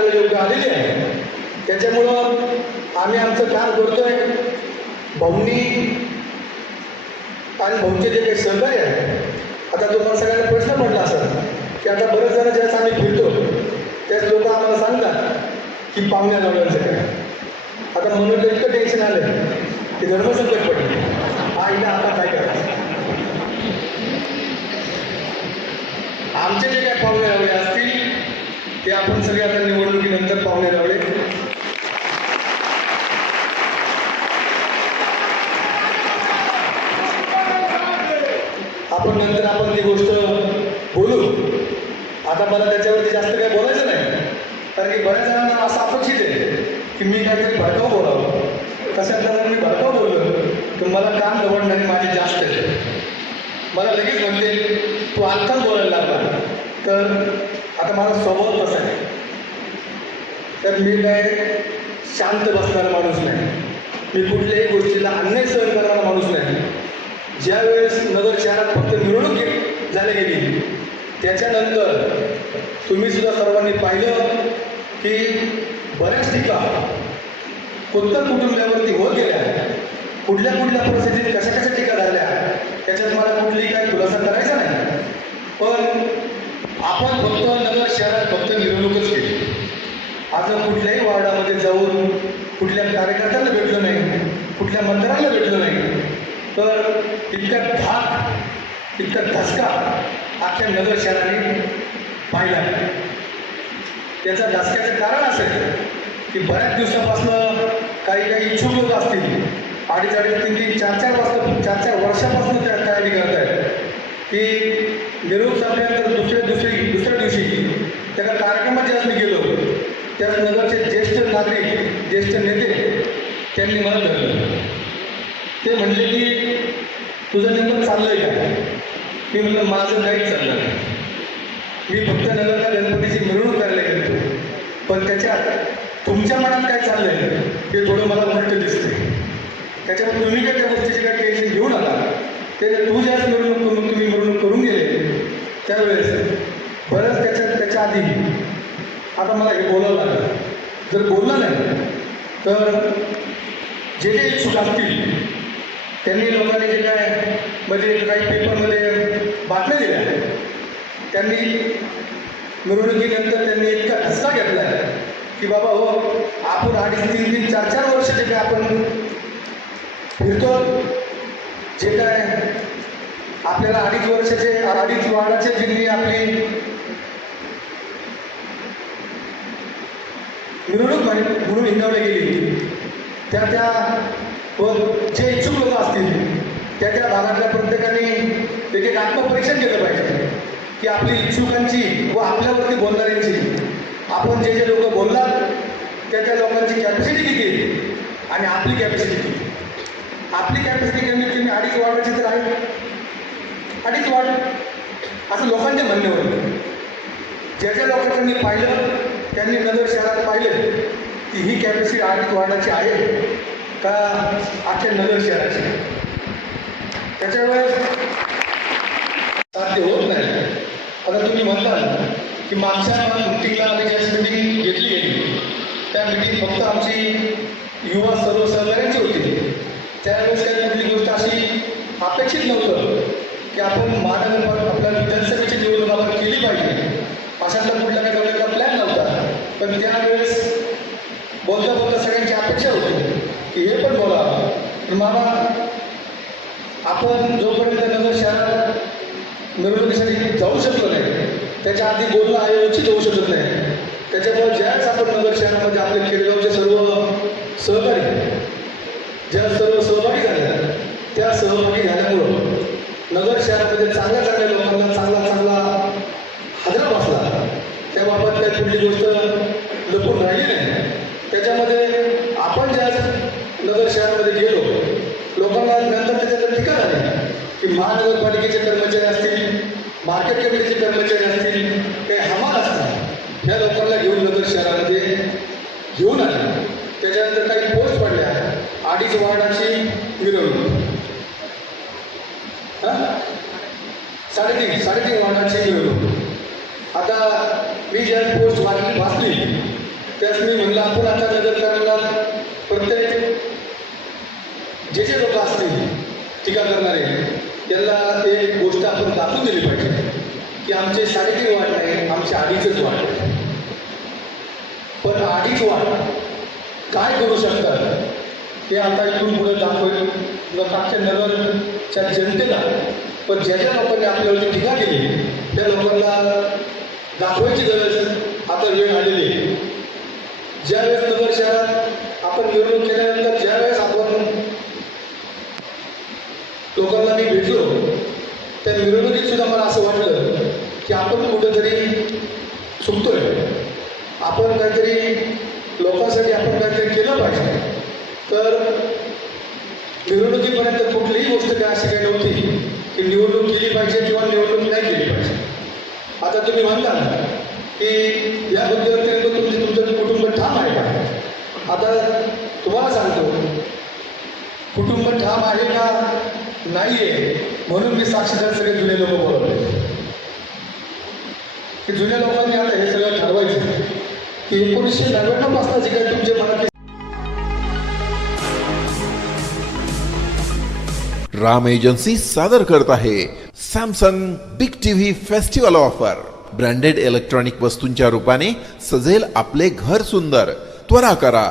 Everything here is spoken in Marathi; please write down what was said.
आपल्याला योग्य आलेली आहे. त्याच्यामुळं आम्ही आमचं काम करतोय. भाऊंनी आणि भाऊचे जे काही सहकार्य आहे आता तुम्हाला सगळ्यांना प्रश्न पडला असेल की आता बरेच जण ज्यास आम्ही फिरतो त्याच लोक आम्हाला सांगतात की पाहुण्या लावल्याचं काय आता म्हणून इतकं टेन्शन आलं की धर्मसंकट पडलं. हा इथं आता काय करायचं आमचे जे काही पाहुणे लावले असतील ते आपण सगळे आता निवडणुकीनंतर पाहुणे लावले आपण नंतर आपण ती गोष्ट बोलू. आता मला त्याच्यावरती जास्त काही बोलायचं नाही. कारण की बऱ्याच जणांना असं अपेक्षित आहे की मी काहीतरी भडकाव बोलावं. तशात जर मी भडकाव बोललो तर मला काम दवडणारी माझी जास्त आहे मला लगेच म्हणते तू आत्ताच बोलायला लागला. तर आता माझा स्वभाव कसा आहे. तर मी काय शांत बसणारा माणूस नाही. मी कुठल्याही गोष्टीला अन्याय सहन करणारा माणूस नाही. ज्यावेळेस नगर शहरात फक्त मिरवणूक झाली गेली त्याच्यानंतर तुम्ही सुद्धा सर्वांनी पाहिलं की बऱ्याच टीका कोणत्या कुटुंबियावरती होत गेल्या कुठल्या कुठल्या परिस्थितीत कशा कशा टीका झाल्या त्याच्यात मला कुठलीही काही खुलासा करायचा नाही. पण आपण फक्त नगर शहरात फक्त मिरवणूकच केली आज कुठल्याही वार्डामध्ये जाऊन कुठल्या कार्यकर्त्याला भेटलो नाही कुठल्या मंत्र्याला भेटलो नाही तर इतका धाक इतका धसका अख्ख्या नगर शहराने पाहिला. त्याचं धसक्याचं कारण असेल की बऱ्याच दिवसापासून काही काही इच्छुक लोक असतील. अडीच अडीच तीन तीन चार चार वाजता चार चार वर्षापासून त्या तयारी करत आहेत की निरोप संपल्यानंतर दुसऱ्या दुसरी दुसऱ्या दिवशी त्या कार्यक्रमात ज्यावेळेस मी गेलो त्याच नगरचे ज्येष्ठ नागरिक ज्येष्ठ नेते त्यांनी मला धरलं. ते म्हणले की तुझं नेमकं चाललंय का? मी म्हणलं माझं नाहीच चाललं मी फक्त नगरला गणपतीची मिरवणूक करायला गेलो पण त्याच्यात तुमच्या मनात काय चाललंय? हे थोडं मला उलट दिसते त्याच्यामुळे तुम्ही काय त्या गोष्टीचे काय टेन्शन घेऊ नका. ते तू ज्यावेळेस मिरवणूक करून तुम्ही मिरवणूक करून गेले त्यावेळेस बरंच त्याच्या त्याच्या आधी आता मला हे बोलावं लागलं. जर बोललं नाही तर जे जे इच्छुक असतील त्यांनी लोकांनी जे काय म्हणजे काही पेपरमध्ये बातम्या दिल्या त्यांनी मिरवणुकीनंतर त्यांनी इतका धसका घेतला की बाबा हो आपण अडीच तीन तीन चार चार वर्ष जे काय आपण फिरतो जे काय आपल्याला अडीच वर्षाचे अडीच वाढाचे जिल्हे आपली मिरवणूक म्हण- म्हणून हिंडवली गेली. त्या त्या व जे इच्छुक लोक असतील त्या त्या भागातल्या प्रत्येकाने त्याचे एक आत्मपरीक्षण केलं पाहिजे. की आपली इच्छुकांची व आपल्यावरती बोलणाऱ्यांची. आपण जे जे लोक बोलतात त्या त्या लोकांची कॅपॅसिटी किती आणि आपली कॅपॅसिटी किती आपली कॅपॅसिटी कमी कमी अडीच वाढवायची तर आहे. अडीच वाढ असं लोकांचे म्हणणे होते. ज्या ज्या लोकांनी पाहिलं त्यांनी नगर शहरात पाहिलं की ही कॅपॅसिटी अडीच वाढायची आहे का अख्ख्या नगर शहराची? त्याच्यामुळे साध्य होत नाही. आता तुम्ही म्हणताल की मागच्या मिटिंगला आम्ही ज्या मिटिंग घेतली गेली त्या मिटिंग फक्त आमची युवा सर्व सहकार्यांची होती. त्यावेळेस काही कुठली गोष्ट अशी अपेक्षित नव्हतं की आपण महानगरपालिका आपल्या विधानसभेची निवडणूक आपण केली पाहिजे. अशातला कुठला काही मी पण त्यावेळेस बोलता बोलता सगळ्यांची अपेक्षा होती. की हे पण बोला. मला मामा आपण जोपर्यंत नगर शहरात मिरवणुकीसाठी जाऊ शकलो नाही त्याच्या आधी बोलणं आयोजित होऊ शकत नाही. त्याच्यामुळे ज्याच आपण नगर शहरामध्ये आपले खेडेगावचे सर्व सहकारी ज्या सर्व सहभागी झाल्या त्या सहभागी झाल्यामुळं नगर शहरामध्ये चांगल्या चांगल्या लोकांना चांगला चांगला हजरा बसला. त्याबाबत काही कुठली गोष्ट लपून राहिली नाही त्याच्यामध्ये आपण ज्या नगर शहरामध्ये गेलो लोकांना नंतर त्याच्यात की महानगरपालिकेचे कर्मचारी असतील मार्केट कमिटीचे कर्मचारी असतील काही हमाल असतात ह्या लोकांना घेऊन नगर शहरामध्ये घेऊन आले. त्याच्यानंतर काही पोस्ट पडल्या. अडीच वार्डाची मिरवणूक. हा? साडेतीन साडेतीन वार्डाची मिरवणूक. आता मी ज्या पोस्ट वाचली वाचली त्यास मी म्हणलं आपण आता नगरकरांना प्रत्येक जे जे लोक असतील टीका करणारे त्यांना एक गोष्ट आपण दाखवून दिली पाहिजे की आमचे साडेतीन वाढ नाही आमचे आधीचेच वाढ आहे. पण आधीच वाढ काय करू शकतात ते आता इथून पुढे दाखवेल. किंवा अख्ख्या नगरच्या जनतेला पण ज्या ज्या लोकांनी आपल्यावरती टीका केली त्या लोकांना दाखवायची गरज आता वेळ आलेली आहे. ज्यावेळेस नगर शहरात आपण निवडणूक केल्यानंतर ज्यावेळेस आपण लोकांना मी भेटलो त्या निवडणुकीत सुद्धा मला असं वाटलं की आपण कुठंतरी चुकतोय. आपण काहीतरी लोकांसाठी आपण काहीतरी केलं पाहिजे. तर निवडणुकीपर्यंत कुठलीही गोष्ट काय अशी काही नव्हती की निवडणूक केली पाहिजे किंवा निवडणूक नाही केली पाहिजे. आता तुम्ही म्हणता की या तरी तुमचे तुमचं कुटुंब ठाम आहे का? आता तुम्हाला सांगतो कुटुंब ठाम आहे का नाही आहे म्हणून मी साक्षीदार सगळे जुने लोक बोलवले की जुन्या लोकांनी आता हे सगळं ठरवायचं की एकोणीसशे नव्याण्णवपासून जे काही तुमच्या मनात राम एजन्सी सादर करत आहे Samsung big TV festival offer. Branded electronic वस्तूंच्या रूपाने सजेल आपले घर सुंदर. त्वरा करा.